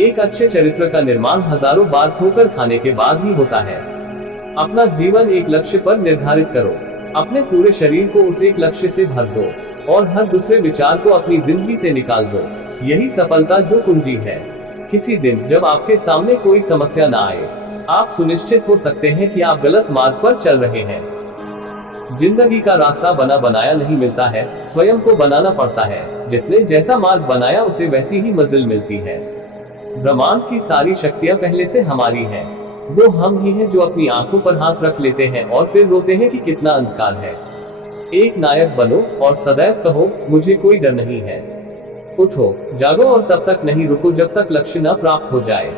एक अच्छे चरित्र का निर्माण हजारों बार ठोकर खाने के बाद ही होता है। अपना जीवन एक लक्ष्य पर निर्धारित करो। अपने पूरे शरीर को उस एक लक्ष्य से भर दो और हर दूसरे विचार को अपनी जिंदगी से निकाल दो। यही सफलता जो कुंजी है। किसी दिन जब आपके सामने कोई समस्या ना आए, आप सुनिश्चित हो सकते हैं कि आप गलत मार्ग पर चल रहे हैं। जिंदगी का रास्ता बना बनाया नहीं मिलता है, स्वयं को बनाना पड़ता है। जिसने जैसा मार्ग बनाया उसे वैसी ही मंजिल मिलती है। ब्रह्मांड की सारी शक्तियां पहले से हमारी हैं। वो हम ही हैं जो अपनी आंखों पर हाथ रख लेते हैं और फिर रोते हैं कि कितना अंधकार है। एक नायक बनो और सदैव कहो, मुझे कोई डर नहीं है। उठो, जागो और तब तक नहीं रुको जब तक लक्ष्य न प्राप्त हो जाए।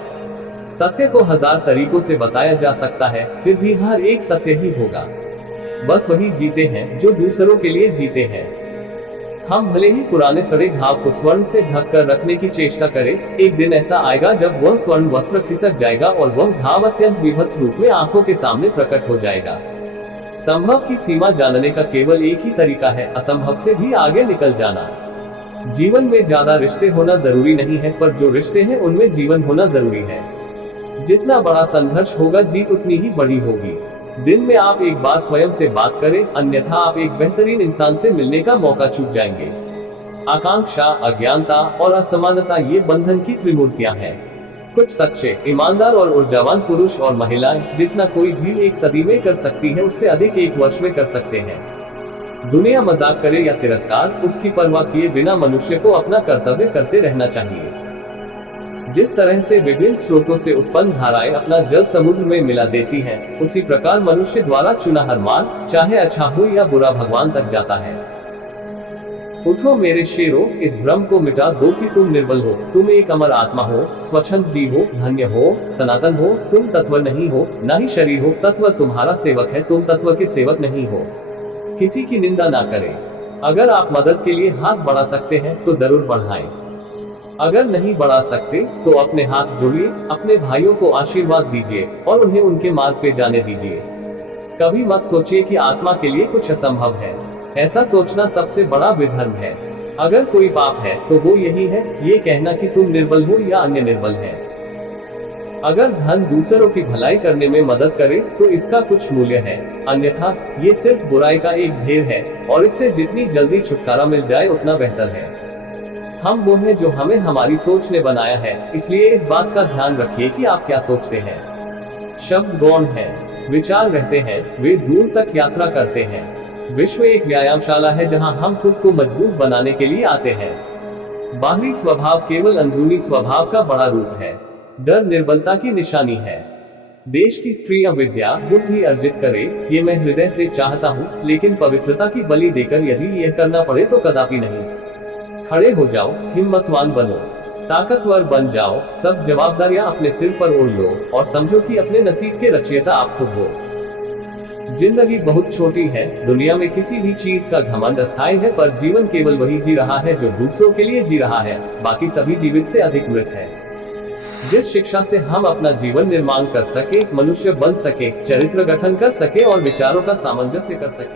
सत्य को हजार तरीकों से बताया जा सकता है, फिर भी हर एक सत्य ही होगा। बस वही जीते हैं जो दूसरों के लिए जीते हैं। हम भले ही पुराने सड़े घाव को स्वर्ण से ढक कर रखने की चेष्टा करें, एक दिन ऐसा आएगा जब वह स्वर्ण वस्त्र खिसक जाएगा और वह घाव अत्यंत विभत्स रूप में आंखों के सामने प्रकट हो जाएगा। संभव की सीमा जानने का केवल एक ही तरीका है, असंभव से भी आगे निकल जाना। जीवन में ज्यादा रिश्ते होना जरूरी नहीं है, पर जो रिश्ते हैं उनमें जीवन होना जरूरी है। जितना बड़ा संघर्ष होगा, जीत उतनी ही बड़ी होगी। दिन में आप एक बार स्वयं से बात करें, अन्यथा आप एक बेहतरीन इंसान से मिलने का मौका चूक जाएंगे। आकांक्षा, अज्ञानता और असमानता ये बंधन की त्रिमूर्तियां हैं। कुछ सच्चे, ईमानदार और ऊर्जावान पुरुष और महिलाएं जितना कोई भी एक सदी में कर सकती है, उससे अधिक एक वर्ष में कर सकते हैं। दुनिया मजाक करे या तिरस्कार, उसकी परवाह किए बिना मनुष्य को अपना कर्तव्य करते रहना चाहिए। जिस तरह से विभिन्न स्रोतों से उत्पन्न धाराएं अपना जल समुद्र में मिला देती हैं, उसी प्रकार मनुष्य द्वारा चुना हर मार्ग, चाहे अच्छा हो या बुरा, भगवान तक जाता है। उठो मेरे शेरों, इस भ्रम को मिटा दो कि तुम निर्बल हो। तुम एक अमर आत्मा हो, स्वच्छंद जीव हो, धन्य हो, सनातन हो। तुम तत्व नहीं हो, न ही शरीर हो। तत्व तुम्हारा सेवक है, तुम तत्व के सेवक नहीं हो। किसी की निंदा ना करें। अगर आप मदद के लिए हाथ बढ़ा सकते हैं तो जरूर बढ़ाएं। अगर नहीं बढ़ा सकते तो अपने हाथ जोड़िए, अपने भाइयों को आशीर्वाद दीजिए और उन्हें उनके मार्ग पे जाने दीजिए। कभी मत सोचिए कि आत्मा के लिए कुछ असंभव है। ऐसा सोचना सबसे बड़ा विधर्म है। अगर कोई पाप है तो वो यही है, ये कहना कि तुम निर्बल हो या अन्य निर्बल है। अगर धन दूसरों की भलाई करने में मदद करे तो इसका कुछ मूल्य है, अन्यथा ये सिर्फ बुराई का एक ढेर है और इससे जितनी जल्दी छुटकारा मिल जाए उतना बेहतर है। हम वो हैं जो हमें हमारी सोच ने बनाया है, इसलिए इस बात का ध्यान रखिए कि आप क्या सोचते हैं। शब्द गौण है, विचार रहते हैं, वे दूर तक यात्रा करते हैं। विश्व एक व्यायामशाला है जहां हम खुद को मजबूत बनाने के लिए आते हैं। बाहरी स्वभाव केवल अंदरूनी स्वभाव का बड़ा रूप है। डर निर्बलता की निशानी है। देश की स्त्री अविद्या बुद्धि अर्जित करे, ये मैं हृदय से चाहता हूँ, लेकिन पवित्रता की बलि देकर यदि यह करना पड़े तो कदापि नहीं। खड़े हो जाओ, हिम्मतवान बनो, ताकतवर बन जाओ, सब जवाबदारियां अपने सिर पर ओढ़ लो और समझो कि अपने नसीब के रचयिता आप खुद हो। जिंदगी बहुत छोटी है, दुनिया में किसी भी चीज का घमंड अस्थायी है, पर जीवन केवल वही जी रहा है जो दूसरों के लिए जी रहा है। बाकी सभी जीवित से अधिक मृत है। जिस शिक्षा से हम अपना जीवन निर्माण कर सके, मनुष्य बन सके, चरित्र गठन कर सके और विचारों का सामंजस्य कर सके।